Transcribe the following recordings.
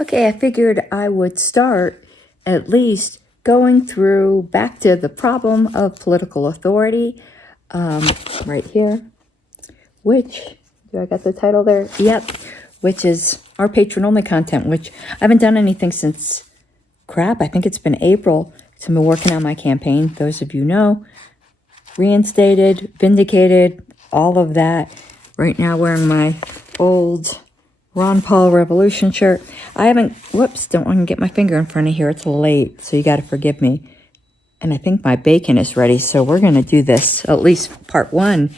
Okay, I figured I would start at least going through back to the problem of political authority, right here, which, do I got the title there? Yep, which is our patron-only content, which I haven't done anything since, I think it's been April. So I've been working on my campaign. Those of you know, reinstated, vindicated, all of that. Right now wearing my old Ron Paul Revolution shirt. I haven't, don't want to get my finger in front of here. It's late, so you got to forgive me. And I think my bacon is ready, so we're going to do this, at least part one,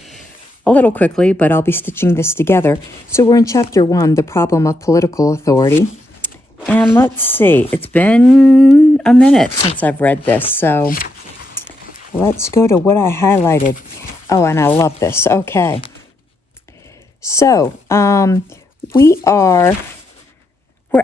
a little quickly, but I'll be stitching this together. So we're in chapter 1, the problem of political authority. And let's see, it's been a minute since I've read this, so let's go to what I highlighted. Oh, and I love this. Okay. So, we're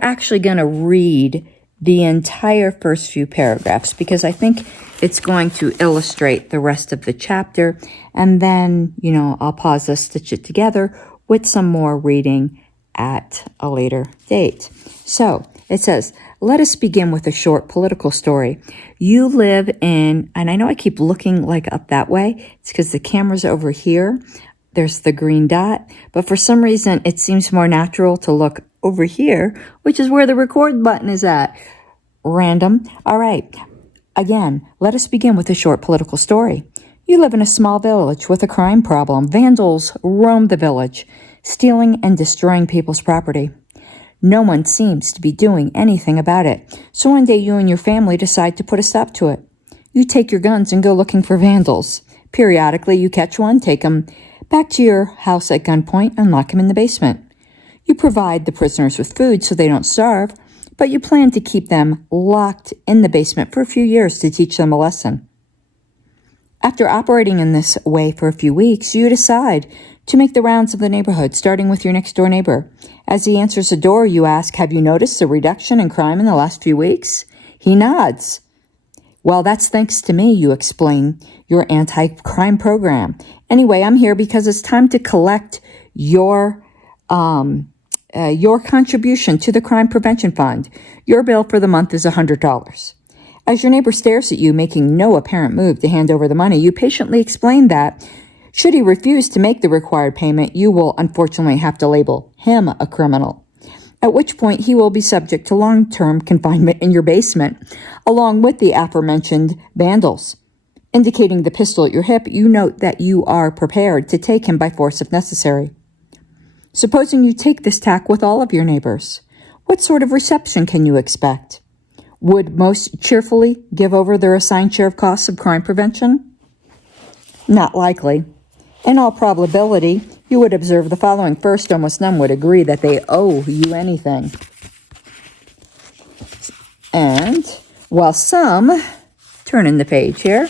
actually going to read the entire first few paragraphs because I think it's going to illustrate the rest of the chapter. And then, I'll pause this, stitch it together with some more reading at a later date. So it says, let us begin with a short political story. You live in, and I know I keep looking like up that way. It's because the camera's over here. There's the green dot, but for some reason it seems more natural to look over here, which is where the record button is at. Random. All right. Again, let us begin with a short political story. You live in a small village with a crime problem. Vandals roam the village, stealing and destroying people's property. No one seems to be doing anything about it. So one day you and your family decide to put a stop to it. You take your guns and go looking for vandals. Periodically, you catch one, take them back to your house at gunpoint, and lock them in the basement. You provide the prisoners with food so they don't starve, but you plan to keep them locked in the basement for a few years to teach them a lesson. After operating in this way for a few weeks, you decide to make the rounds of the neighborhood, starting with your next-door neighbor. As he answers the door, you ask, have you noticed a reduction in crime in the last few weeks? He nods. Well, that's thanks to me, you explain, your anti-crime program. Anyway, I'm here because it's time to collect your contribution to the Crime Prevention Fund. Your bill for the month is $100. As your neighbor stares at you, making no apparent move to hand over the money, you patiently explain that, should he refuse to make the required payment, you will unfortunately have to label him a criminal, at which point he will be subject to long-term confinement in your basement, along with the aforementioned vandals. Indicating the pistol at your hip, you note that you are prepared to take him by force if necessary. Supposing you take this tack with all of your neighbors, what sort of reception can you expect? Would most cheerfully give over their assigned share of costs of crime prevention? Not likely. In all probability, you would observe the following. First, almost none would agree that they owe you anything. And while some, turning the page here,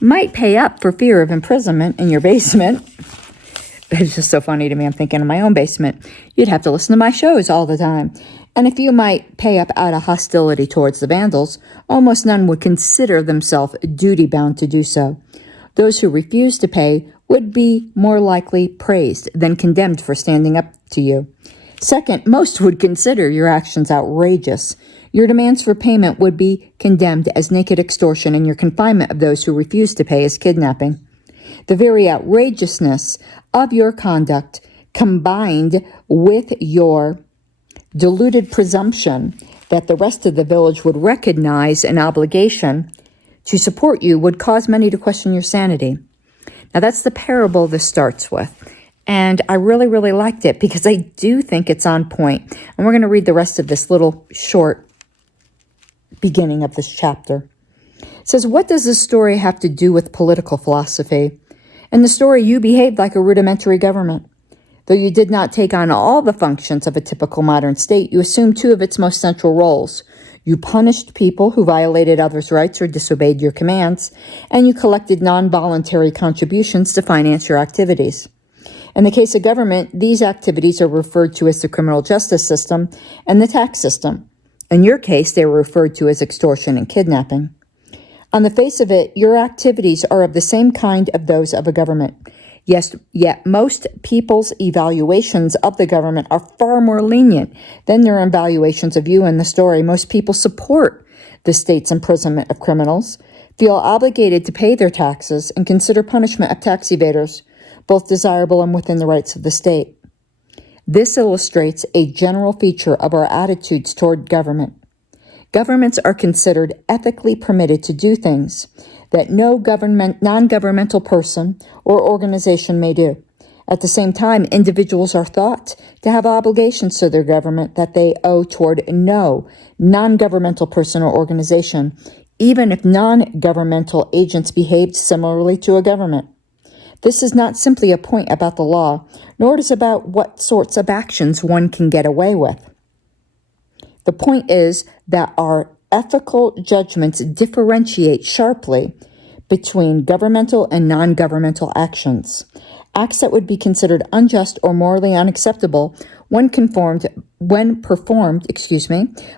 might pay up for fear of imprisonment in your basement, it's just so funny to me, I'm thinking of my own basement, you'd have to listen to my shows all the time. And if you might pay up out of hostility towards the vandals, almost none would consider themselves duty-bound to do so. Those who refuse to pay would be more likely praised than condemned for standing up to you. Second, most would consider your actions outrageous. Your demands for payment would be condemned as naked extortion, and your confinement of those who refuse to pay as kidnapping. The very outrageousness of your conduct, combined with your deluded presumption that the rest of the village would recognize an obligation to support you, would cause many to question your sanity. Now, that's the parable this starts with. And I really, really liked it because I do think it's on point. And we're going to read the rest of this little short beginning of this chapter. It says, what does this story have to do with political philosophy? In the story, you behaved like a rudimentary government. Though you did not take on all the functions of a typical modern state, you assumed two of its most central roles. You punished people who violated others' rights or disobeyed your commands, and you collected non-voluntary contributions to finance your activities. In the case of government, these activities are referred to as the criminal justice system and the tax system. In your case, they were referred to as extortion and kidnapping. On the face of it, your activities are of the same kind of those of a government. Yes, yet most people's evaluations of the government are far more lenient than their evaluations of you in the story. Most people support the state's imprisonment of criminals, feel obligated to pay their taxes, and consider punishment of tax evaders both desirable and within the rights of the state. This illustrates a general feature of our attitudes toward government. Governments are considered ethically permitted to do things that no non-governmental person or organization may do. At the same time, individuals are thought to have obligations to their government that they owe toward no non-governmental person or organization, even if non-governmental agents behaved similarly to a government. This is not simply a point about the law, nor is it about what sorts of actions one can get away with. The point is that our ethical judgments differentiate sharply between governmental and non-governmental actions. Acts that would be considered unjust or morally unacceptable when performed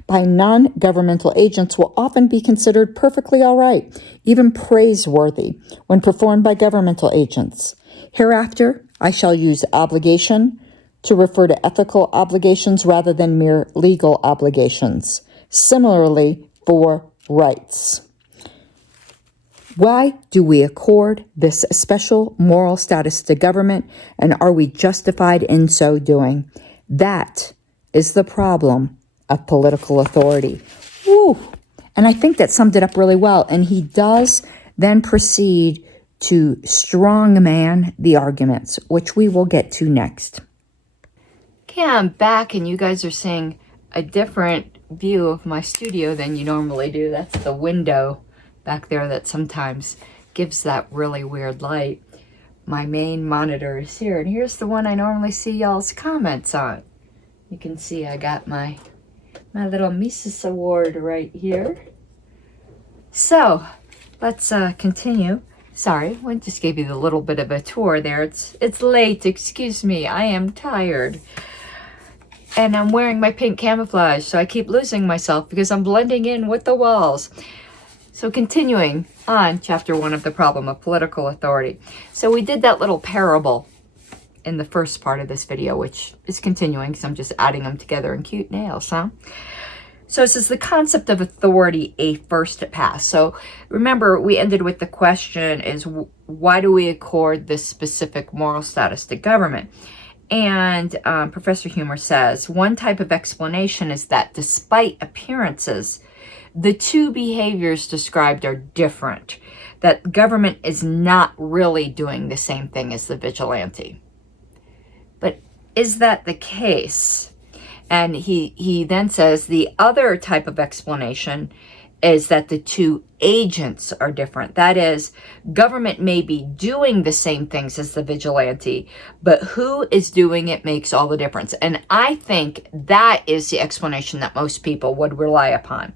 by non-governmental agents will often be considered perfectly all right, even praiseworthy, when performed by governmental agents. Hereafter, I shall use obligation to refer to ethical obligations rather than mere legal obligations. Similarly, for rights. Why do we accord this special moral status to government, and are we justified in so doing? That is the problem of political authority. Woo! And I think that summed it up really well. And he does then proceed to strongman the arguments, which we will get to next. Okay, I'm back, and you guys are seeing a different view of my studio than you normally do. That's the window back there that sometimes gives that really weird light. My main monitor is here, and here's the one I normally see y'all's comments on. You can see I got my little Mises Award right here. So, let's continue. Sorry, I just gave you the little bit of a tour there. It's late, excuse me, I am tired. And I'm wearing my pink camouflage, so I keep losing myself because I'm blending in with the walls. So continuing on chapter 1 of the problem of political authority. So we did that little parable in the first part of this video, which is continuing because I'm just adding them together in cute nails, huh? So it says the concept of authority, a first pass. So remember, we ended with the question is, why do we accord this specific moral status to government? And Professor Humer says, one type of explanation is that despite appearances, the two behaviors described are different, that government is not really doing the same thing as the vigilante. But is that the case? And he then says the other type of explanation is that the two agents are different. That is, government may be doing the same things as the vigilante, but who is doing it makes all the difference. And I think that is the explanation that most people would rely upon.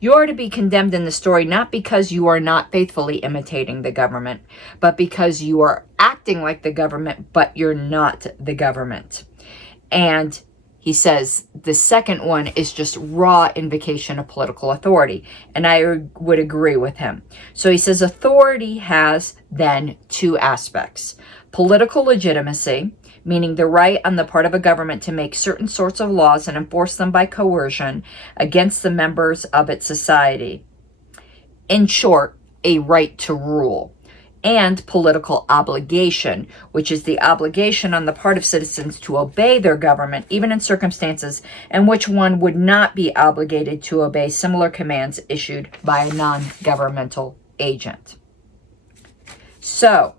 You are to be condemned in the story not because you are not faithfully imitating the government, but because you are acting like the government, but you're not the government. And he says the second one is just raw invocation of political authority. And I would agree with him. So he says authority has then two aspects. Political legitimacy, meaning the right on the part of a government to make certain sorts of laws and enforce them by coercion against the members of its society. In short, a right to rule. And political obligation, which is the obligation on the part of citizens to obey their government, even in circumstances in which one would not be obligated to obey similar commands issued by a non-governmental agent. So,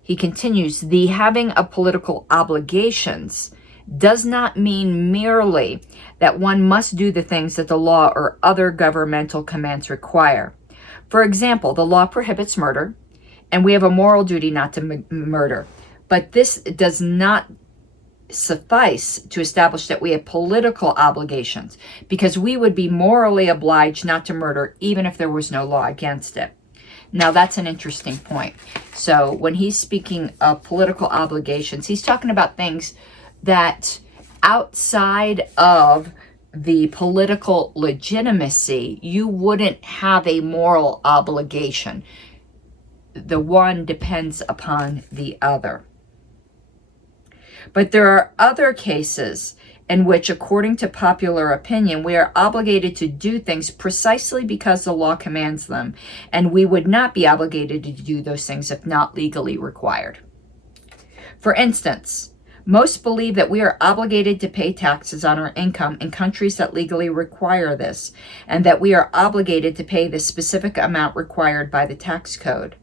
he continues, the having of political obligations does not mean merely that one must do the things that the law or other governmental commands require. For example, the law prohibits murder, and we have a moral duty not to murder. But this does not suffice to establish that we have political obligations, because we would be morally obliged not to murder even if there was no law against it. Now, that's an interesting point. So when he's speaking of political obligations, he's talking about things that outside of the political legitimacy, you wouldn't have a moral obligation. The one depends upon the other. But there are other cases in which, according to popular opinion, we are obligated to do things precisely because the law commands them, and we would not be obligated to do those things if not legally required. For instance, most believe that we are obligated to pay taxes on our income in countries that legally require this, and that we are obligated to pay the specific amount required by the tax code.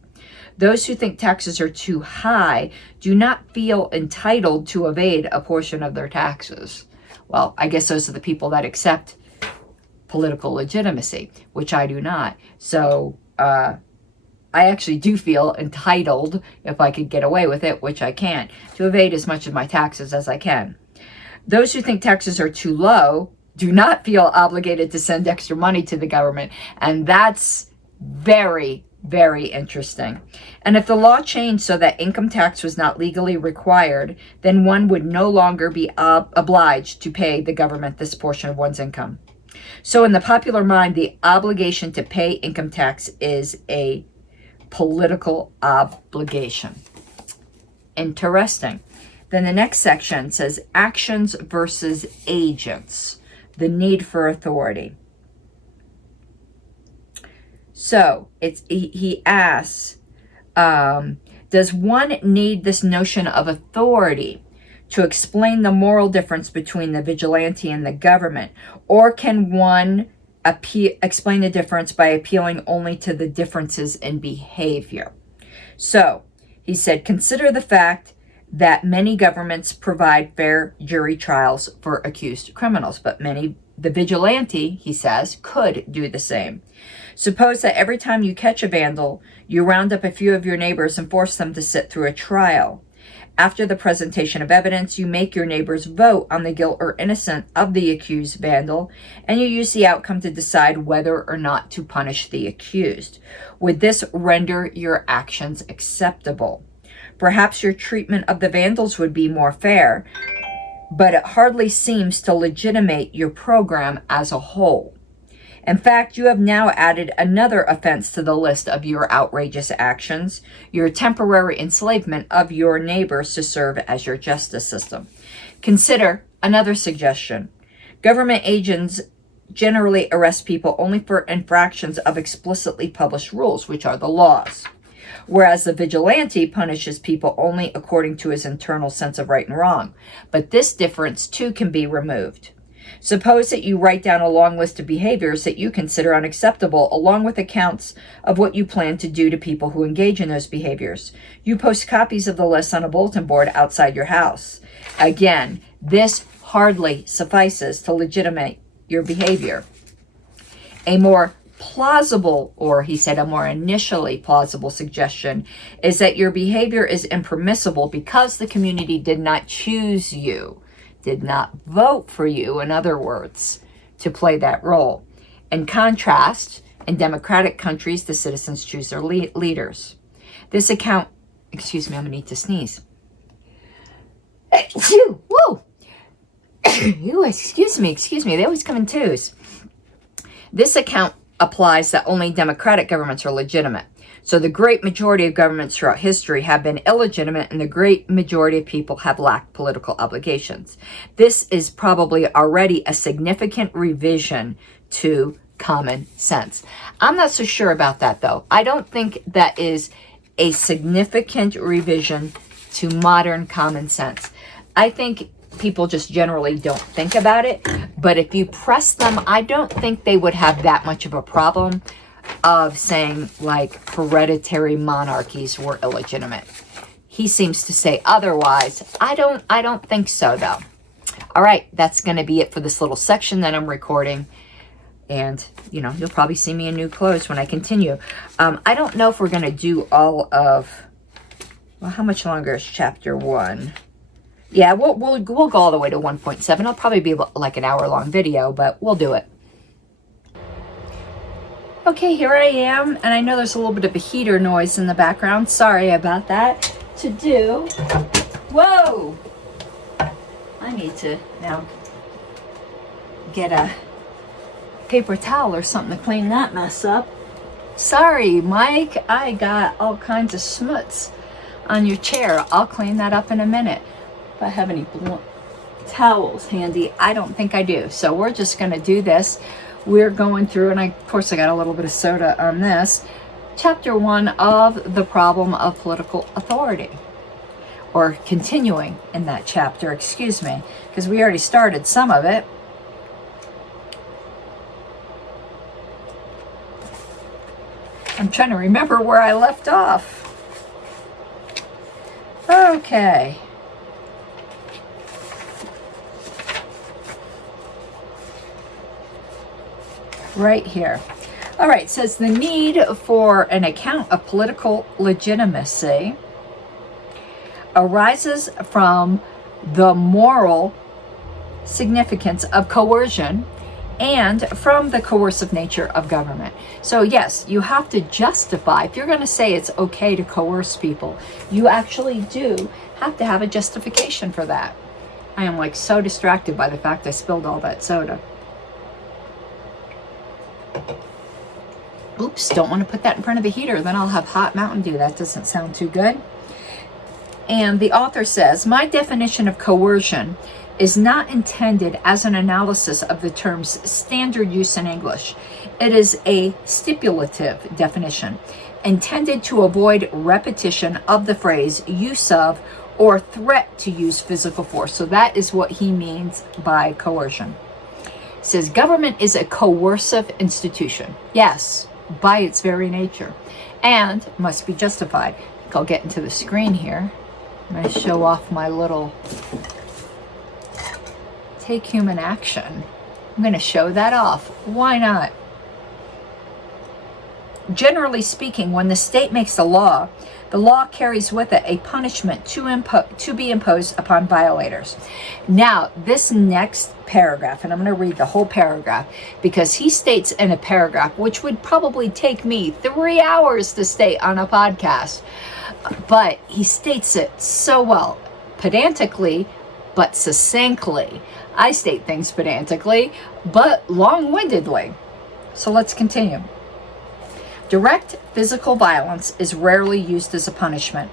Those who think taxes are too high do not feel entitled to evade a portion of their taxes. Well, I guess those are the people that accept political legitimacy, which I do not. So I actually do feel entitled, if I could get away with it, which I can't, to evade as much of my taxes as I can. Those who think taxes are too low do not feel obligated to send extra money to the government. And that's very, very interesting. And if the law changed so that income tax was not legally required, then one would no longer be obliged to pay the government this portion of one's income. So in the popular mind, the obligation to pay income tax is a political obligation. Interesting. Then the next section says actions versus agents, the need for authority. So he asks, does one need this notion of authority to explain the moral difference between the vigilante and the government? Or can one explain the difference by appealing only to the differences in behavior? So he said, consider the fact that many governments provide fair jury trials for accused criminals, but the vigilante, he says, could do the same. Suppose that every time you catch a vandal, you round up a few of your neighbors and force them to sit through a trial. After the presentation of evidence, you make your neighbors vote on the guilt or innocence of the accused vandal, and you use the outcome to decide whether or not to punish the accused. Would this render your actions acceptable? Perhaps your treatment of the vandals would be more fair, but it hardly seems to legitimate your program as a whole. In fact, you have now added another offense to the list of your outrageous actions, your temporary enslavement of your neighbors to serve as your justice system. Consider another suggestion. Government agents generally arrest people only for infractions of explicitly published rules, which are the laws, whereas the vigilante punishes people only according to his internal sense of right and wrong. But this difference, too, can be removed. Suppose that you write down a long list of behaviors that you consider unacceptable, along with accounts of what you plan to do to people who engage in those behaviors. You post copies of the list on a bulletin board outside your house. Again, this hardly suffices to legitimate your behavior. A more plausible, or he said a more initially plausible suggestion, is that your behavior is impermissible because the community did not choose you, did not vote for you, in other words, to play that role. In contrast, in democratic countries, the citizens choose their leaders. This account, excuse me, I'm gonna need to sneeze. Woo! Excuse me, they always come in twos. This account applies that only democratic governments are legitimate. So the great majority of governments throughout history have been illegitimate, and the great majority of people have lacked political obligations. This is probably already a significant revision to common sense. I'm not so sure about that, though. I don't think that is a significant revision to modern common sense. I think people just generally don't think about it, but if you press them, I don't think they would have that much of a problem of saying like hereditary monarchies were illegitimate. He seems to say otherwise. I don't think so, though. All right, that's going to be it for this little section that I'm recording. And, you know, you'll probably see me in new clothes when I continue. I don't know if we're going to do all of, well, how much longer is chapter 1? Yeah, we'll go all the way to 1.7. It'll probably be like an hour-long video, but we'll do it. Okay, here I am, and I know there's a little bit of a heater noise in the background. Sorry about that. Whoa! I need to now get a paper towel or something to clean that mess up. Sorry, Mike, I got all kinds of smuts on your chair. I'll clean that up in a minute. I have any towels handy. I don't think I do. So we're just going to do this. We're going through, and of course I got a little bit of soda on this, chapter 1 of The Problem of Political Authority. Or continuing in that chapter, excuse me, because we already started some of it. I'm trying to remember where I left off. Okay. Right here. All right, it says the need for an account of political legitimacy arises from the moral significance of coercion and from the coercive nature of government. So yes, you have to justify. If you're going to say it's okay to coerce people, you actually do have to have a justification for that. I am like so distracted by the fact I spilled all that soda. Oops, don't want to put that in front of the heater. Then I'll have hot Mountain Dew. That doesn't sound too good. And the author says, my definition of coercion is not intended as an analysis of the term's standard use in English. It is a stipulative definition intended to avoid repetition of the phrase use of or threat to use physical force. So that is what he means by coercion. It says government is a coercive institution. Yes, by its very nature, and must be justified. I think I'll get into the screen here. I'm going to show off my little take human action. I'm going to show that off. Why not? Generally speaking, when the state makes a law, the law carries with it a punishment to be imposed upon violators. Now, this next paragraph, and I'm going to read the whole paragraph because he states in a paragraph, which would probably take me 3 hours to state on a podcast, but he states it so well, pedantically, but succinctly. I state things pedantically, but long-windedly. So let's continue. Direct physical violence is rarely used as a punishment.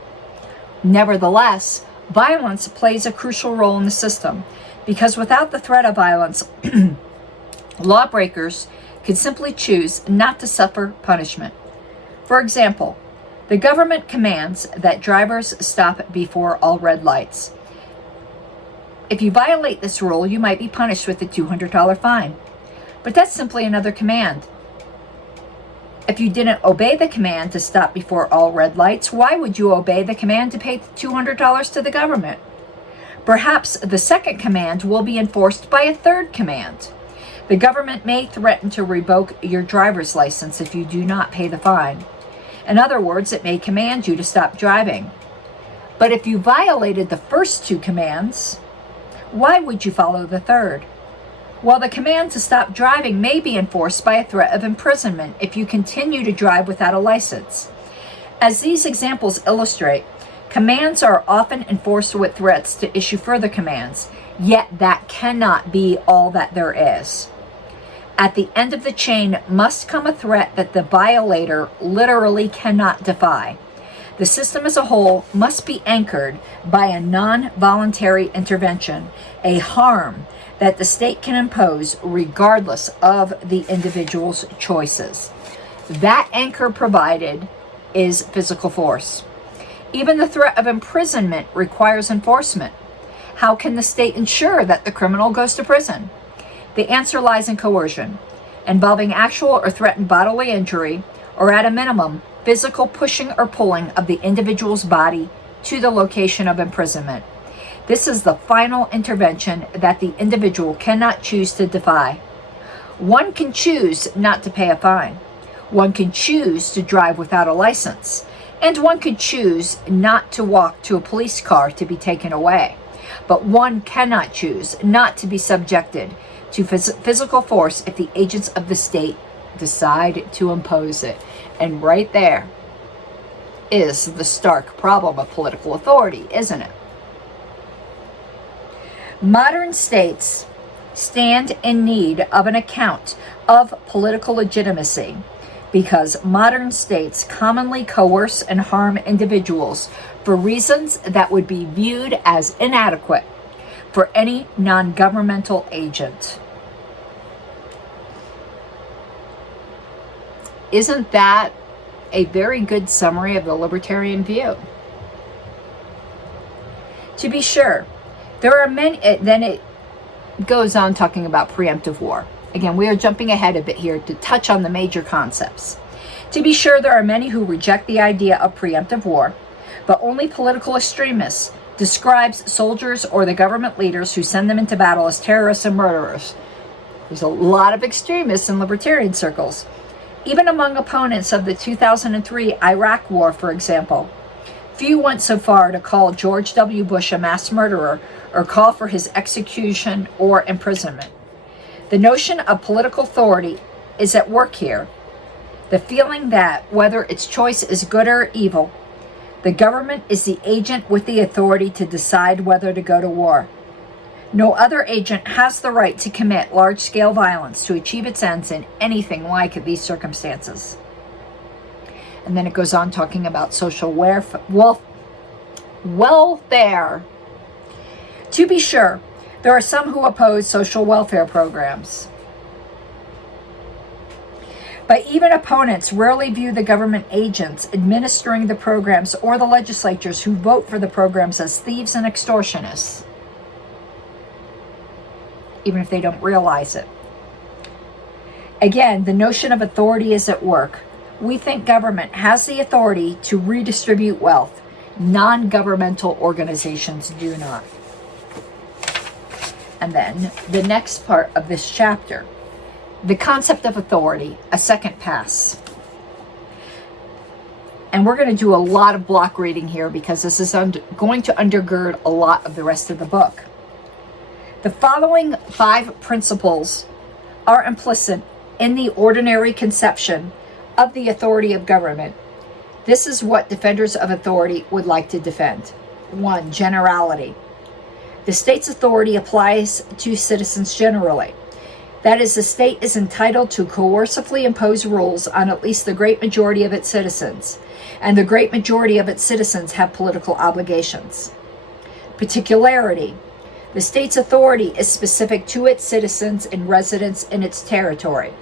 Nevertheless, violence plays a crucial role in the system because without the threat of violence, lawbreakers could simply choose not to suffer punishment. For example, the government commands that drivers stop before all red lights. If you violate this rule, you might be punished with a $200 fine. But that's simply another command. If you didn't obey the command to stop before all red lights, why would you obey the command to pay $200 to the government? Perhaps the second command will be enforced by a third command. The government may threaten to revoke your driver's license if you do not pay the fine. In other words, it may command you to stop driving. But if you violated the first 2 commands, why would you follow the third? Well, the command to stop driving may be enforced by a threat of imprisonment if you continue to drive without a license. As these examples illustrate, commands are often enforced with threats to issue further commands, yet that cannot be all that there is. At the end of the chain must come a threat that the violator literally cannot defy. The system as a whole must be anchored by a non-voluntary intervention, a harm that the state can impose regardless of the individual's choices. That anchor provided is physical force. Even the threat of imprisonment requires enforcement. How can the state ensure that the criminal goes to prison? The answer lies in coercion, involving actual or threatened bodily injury, or at a minimum, physical pushing or pulling of the individual's body to the location of imprisonment. This is the final intervention that the individual cannot choose to defy. One can choose not to pay a fine. One can choose to drive without a license. And one could choose not to walk to a police car to be taken away. But one cannot choose not to be subjected to physical force if the agents of the state decide to impose it. And right there is the stark problem of political authority, isn't it? Modern states stand in need of an account of political legitimacy because modern states commonly coerce and harm individuals for reasons that would be viewed as inadequate for any non-governmental agent. Isn't that a very good summary of the libertarian view? To be sure, there are many, then it goes on talking about preemptive war. Again, we are jumping ahead a bit here to touch on the major concepts. To be sure, there are many who reject the idea of preemptive war, but only political extremists describes soldiers or the government leaders who send them into battle as terrorists and murderers. There's a lot of extremists in libertarian circles. Even among opponents of the 2003 Iraq War, for example, few went so far to call George W. Bush a mass murderer or call for his execution or imprisonment. The notion of political authority is at work here. The feeling that, whether its choice is good or evil, the government is the agent with the authority to decide whether to go to war. No other agent has the right to commit large-scale violence to achieve its ends in anything like these circumstances. And then it goes on talking about social welfare. To be sure, there are some who oppose social welfare programs. But even opponents rarely view the government agents administering the programs or the legislatures who vote for the programs as thieves and extortionists, even if they don't realize it. Again, the notion of authority is at work. We think government has the authority to redistribute wealth. Non-governmental organizations do not. And then the next part of this chapter, the concept of authority, a second pass. And we're going to do a lot of block reading here because this is going to undergird a lot of the rest of the book. The following 5 principles are implicit in the ordinary conception of the authority of government. This is what defenders of authority would like to defend. 1. Generality. The state's authority applies to citizens generally. That is, the state is entitled to coercively impose rules on at least the great majority of its citizens, and the great majority of its citizens have political obligations. Particularity. The state's authority is specific to its citizens and residents in its territory.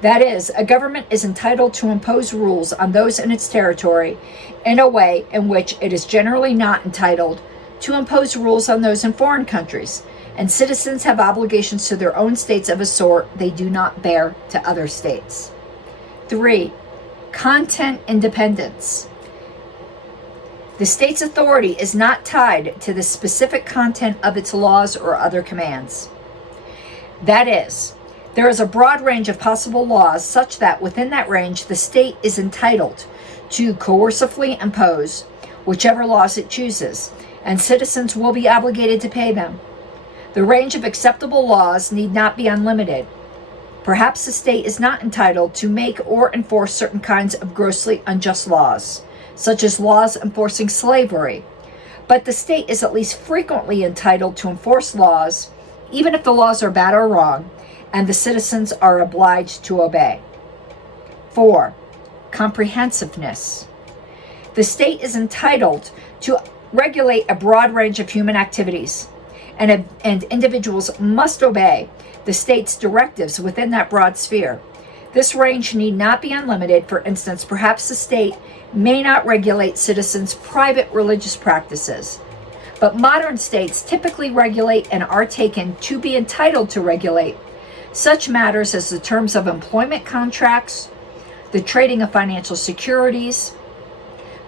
That is, a government is entitled to impose rules on those in its territory in a way in which it is generally not entitled to impose rules on those in foreign countries, and citizens have obligations to their own states of a sort they do not bear to other states. 3. Content independence. The state's authority is not tied to the specific content of its laws or other commands. That is, there is a broad range of possible laws such that within that range the state is entitled to coercively impose whichever laws it chooses, and citizens will be obligated to pay them. The range of acceptable laws need not be unlimited. Perhaps the state is not entitled to make or enforce certain kinds of grossly unjust laws, such as laws enforcing slavery, but the state is at least frequently entitled to enforce laws, even if the laws are bad or wrong, and the citizens are obliged to obey. 4. Comprehensiveness. The state is entitled to regulate a broad range of human activities, and individuals must obey the state's directives within that broad sphere. This range need not be unlimited. For instance, perhaps the state may not regulate citizens' private religious practices, but modern states typically regulate and are taken to be entitled to regulate such matters as the terms of employment contracts, the trading of financial securities,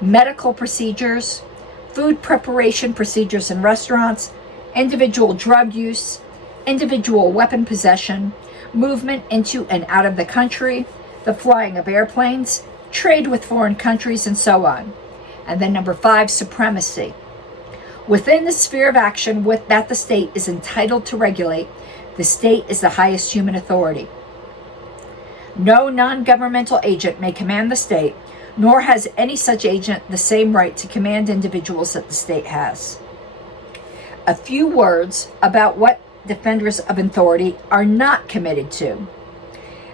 medical procedures, food preparation procedures in restaurants, individual drug use, individual weapon possession, movement into and out of the country, the flying of airplanes, trade with foreign countries, and so on. And then number 5, supremacy. Within the sphere of action that the state is entitled to regulate, the state is the highest human authority. No non-governmental agent may command the state, nor has any such agent the same right to command individuals that the state has. A few words about what defenders of authority are not committed to.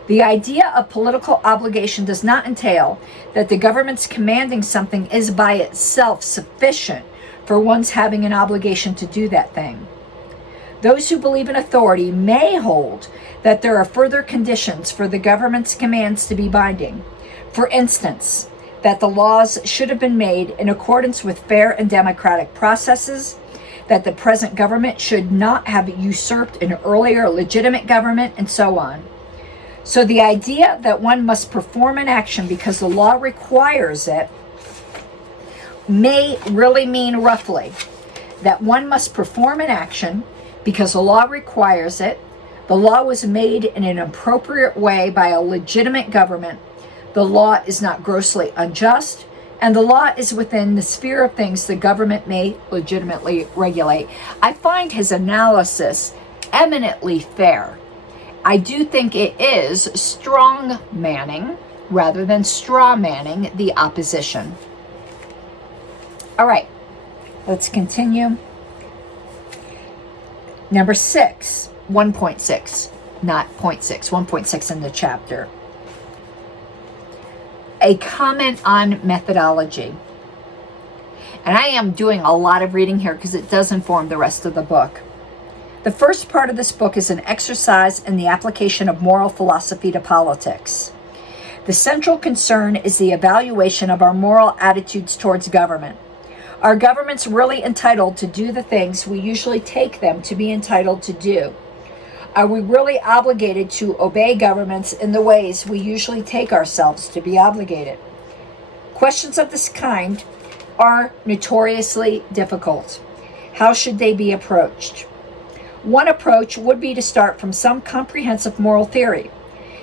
The idea of political obligation does not entail that the government's commanding something is by itself sufficient for one's having an obligation to do that thing. Those who believe in authority may hold that there are further conditions for the government's commands to be binding. For instance, that the laws should have been made in accordance with fair and democratic processes, that the present government should not have usurped an earlier legitimate government, and so on. So the idea that one must perform an action because the law requires it may really mean roughly that one must perform an action because the law requires it, the law was made in an appropriate way by a legitimate government, the law is not grossly unjust, and the law is within the sphere of things the government may legitimately regulate. I find his analysis eminently fair. I do think it is strong manning rather than straw manning the opposition. All right, let's continue. Number 6, 1.6, not 0.6, 1.6 in the chapter. A comment on methodology. And I am doing a lot of reading here because it does inform the rest of the book. The first part of this book is an exercise in the application of moral philosophy to politics. The central concern is the evaluation of our moral attitudes towards government. Are governments really entitled to do the things we usually take them to be entitled to do? Are we really obligated to obey governments in the ways we usually take ourselves to be obligated? Questions of this kind are notoriously difficult. How should they be approached? One approach would be to start from some comprehensive moral theory,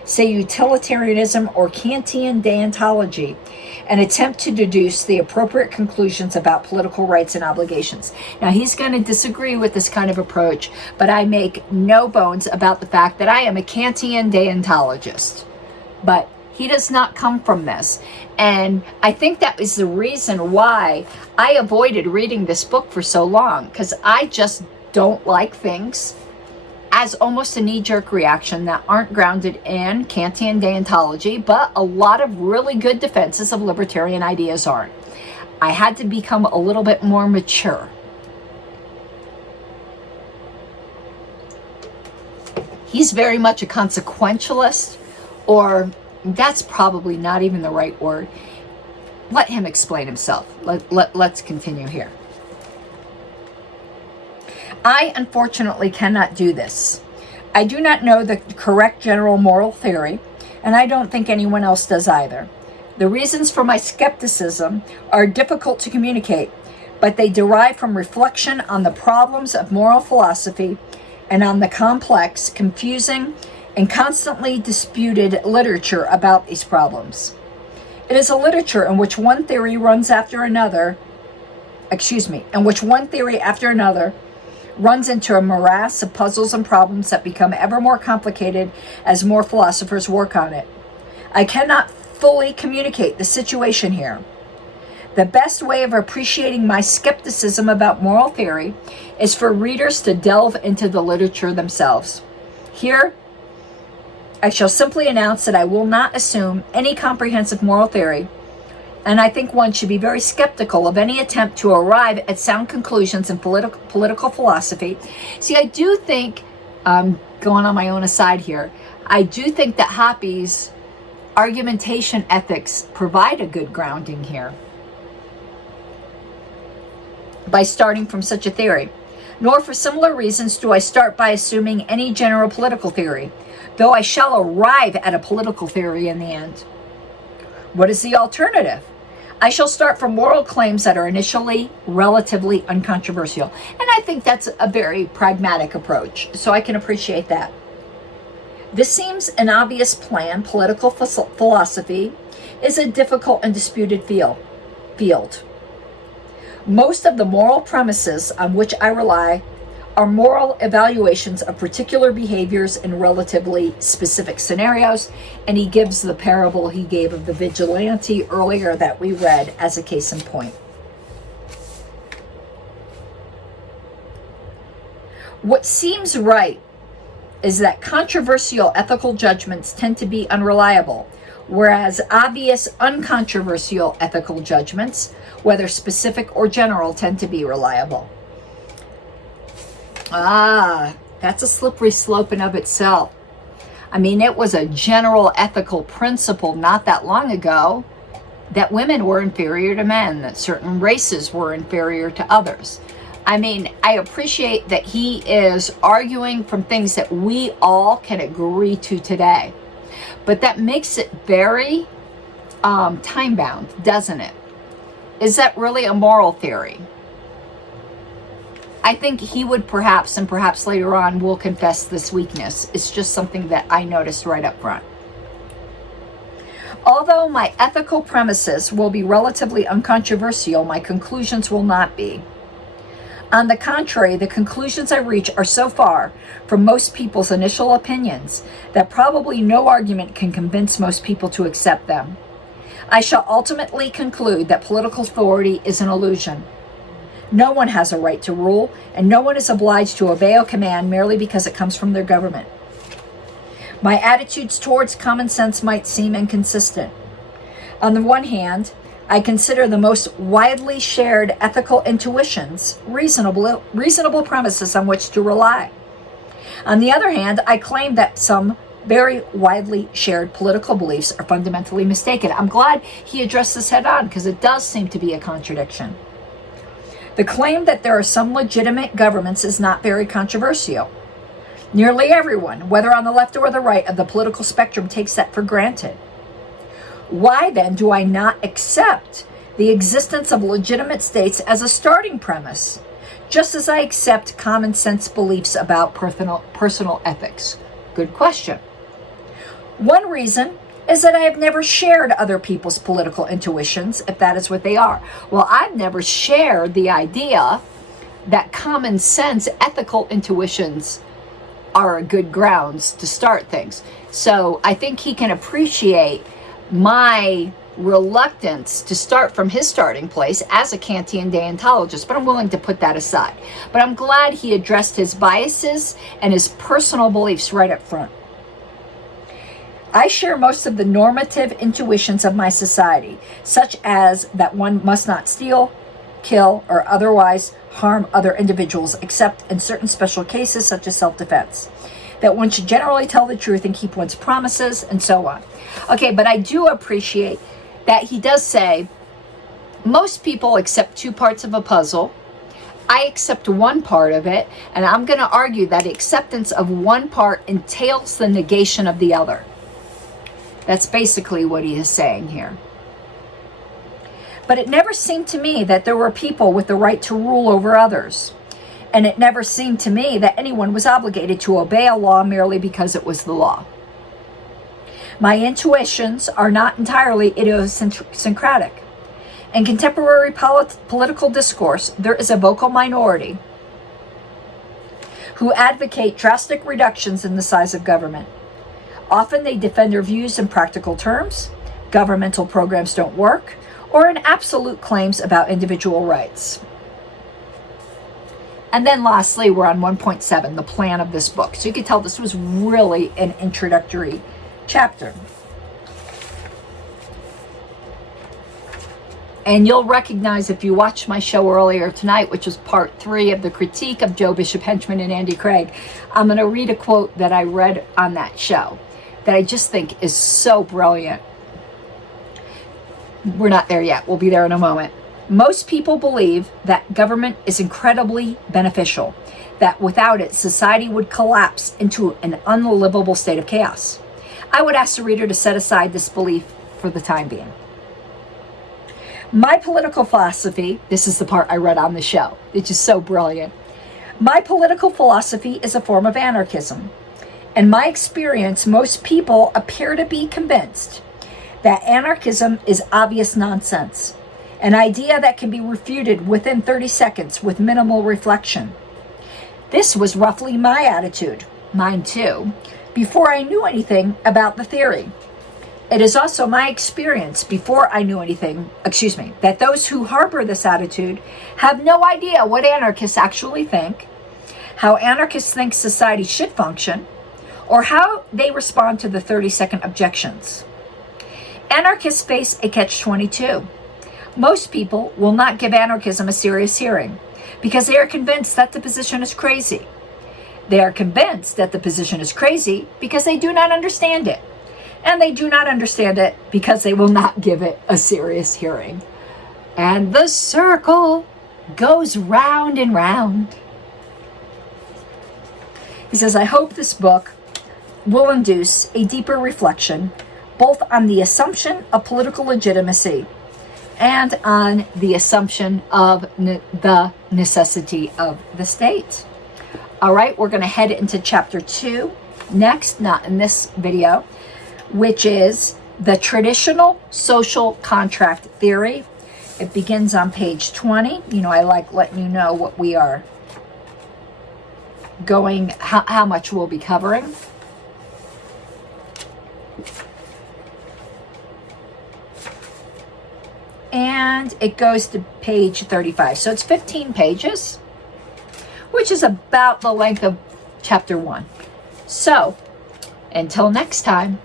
say utilitarianism or Kantian deontology, and attempt to deduce the appropriate conclusions about political rights and obligations. Now, he's going to disagree with this kind of approach, but I make no bones about the fact that I am a Kantian deontologist. But he does not come from this. And I think that is the reason why I avoided reading this book for so long, because I just don't like things as almost a knee-jerk reaction that aren't grounded in Kantian deontology, but a lot of really good defenses of libertarian ideas aren't. I had to become a little bit more mature. He's very much a consequentialist, or that's probably not even the right word. Let him explain himself. Let's continue here. I, unfortunately, cannot do this. I do not know the correct general moral theory, and I don't think anyone else does either. The reasons for my skepticism are difficult to communicate, but they derive from reflection on the problems of moral philosophy and on the complex, confusing, and constantly disputed literature about these problems. It is a literature in which one theory after another runs into a morass of puzzles and problems that become ever more complicated as more philosophers work on it. I cannot fully communicate the situation here. The best way of appreciating my skepticism about moral theory is for readers to delve into the literature themselves. Here, I shall simply announce that I will not assume any comprehensive moral theory, and I think one should be very skeptical of any attempt to arrive at sound conclusions in political philosophy. See, I do think, going on my own aside here, I do think that Hoppy's argumentation ethics provide a good grounding here by starting from such a theory. Nor for similar reasons do I start by assuming any general political theory, though I shall arrive at a political theory in the end. What is the alternative? I shall start from moral claims that are initially relatively uncontroversial. And I think that's a very pragmatic approach, so I can appreciate that. This seems an obvious plan. Political philosophy is a difficult and disputed field. Most of the moral premises on which I rely are moral evaluations of particular behaviors in relatively specific scenarios, and he gives the parable he gave of the vigilante earlier that we read as a case in point. What seems right is that controversial ethical judgments tend to be unreliable, whereas obvious uncontroversial ethical judgments, whether specific or general, tend to be reliable. That's a slippery slope in of itself. I mean, it was a general ethical principle not that long ago that women were inferior to men, that certain races were inferior to others. I mean, I appreciate that he is arguing from things that we all can agree to today. But that makes it very time-bound, doesn't it? Is that really a moral theory? I think he would perhaps, and perhaps later on, will confess this weakness. It's just something that I noticed right up front. Although my ethical premises will be relatively uncontroversial, my conclusions will not be. On the contrary, the conclusions I reach are so far from most people's initial opinions that probably no argument can convince most people to accept them. I shall ultimately conclude that political authority is an illusion. No one has a right to rule, and no one is obliged to obey a command merely because it comes from their government. My attitudes towards common sense might seem inconsistent. On the one hand, I consider the most widely shared ethical intuitions reasonable premises on which to rely. On the other hand, I claim that some very widely shared political beliefs are fundamentally mistaken. I'm glad he addressed this head on, because it does seem to be a contradiction. The claim that there are some legitimate governments is not very controversial. Nearly everyone, whether on the left or the right of the political spectrum, takes that for granted. Why then do I not accept the existence of legitimate states as a starting premise, just as I accept common sense beliefs about personal ethics? Good question. One reason is that I have never shared other people's political intuitions, if that is what they are. Well, I've never shared the idea that common sense ethical intuitions are good grounds to start things. So I think he can appreciate my reluctance to start from his starting place as a Kantian deontologist, but I'm willing to put that aside. But I'm glad he addressed his biases and his personal beliefs right up front. I share most of the normative intuitions of my society, such as that one must not steal, kill, or otherwise harm other individuals, except in certain special cases such as self-defense, that one should generally tell the truth and keep one's promises, and so on. Okay, but I do appreciate that he does say most people accept two parts of a puzzle. I accept one part of it, and I'm going to argue that acceptance of one part entails the negation of the other. That's basically what he is saying here. But it never seemed to me that there were people with the right to rule over others. And it never seemed to me that anyone was obligated to obey a law merely because it was the law. My intuitions are not entirely idiosyncratic. In contemporary political discourse, there is a vocal minority who advocate drastic reductions in the size of government. Often they defend their views in practical terms, governmental programs don't work, or in absolute claims about individual rights. And then lastly, we're on 1.7, the plan of this book. So you can tell this was really an introductory chapter. And you'll recognize if you watched my show earlier tonight, which was part 3 of the critique of Joe Bishop Henchman and Andy Craig, I'm going to read a quote that I read on that show that I just think is so brilliant. We're not there yet. We'll be there in a moment. Most people believe that government is incredibly beneficial, that without it, society would collapse into an unlivable state of chaos. I would ask the reader to set aside this belief for the time being. My political philosophy, this is the part I read on the show, it's just so brilliant. My political philosophy is a form of anarchism. In my experience, most people appear to be convinced that anarchism is obvious nonsense, an idea that can be refuted within 30 seconds with minimal reflection. This was roughly my attitude, mine too, before I knew anything about the theory. It is also my experience before I knew anything, that those who harbor this attitude have no idea what anarchists actually think, how anarchists think society should function, or how they respond to the 30-second objections. Anarchists face a catch-22. Most people will not give anarchism a serious hearing because they are convinced that the position is crazy. They are convinced that the position is crazy because they do not understand it. And they do not understand it because they will not give it a serious hearing. And the circle goes round and round. He says, I hope this book will induce a deeper reflection both on the assumption of political legitimacy and on the assumption of the necessity of the state. All right, we're going to head into chapter 2 next, not in this video, which is the traditional social contract theory. It begins on page 20. You know, I like letting you know what we are going, how much we'll be covering. And it goes to page 35. So it's 15 pages, which is about the length of chapter 1. So until next time.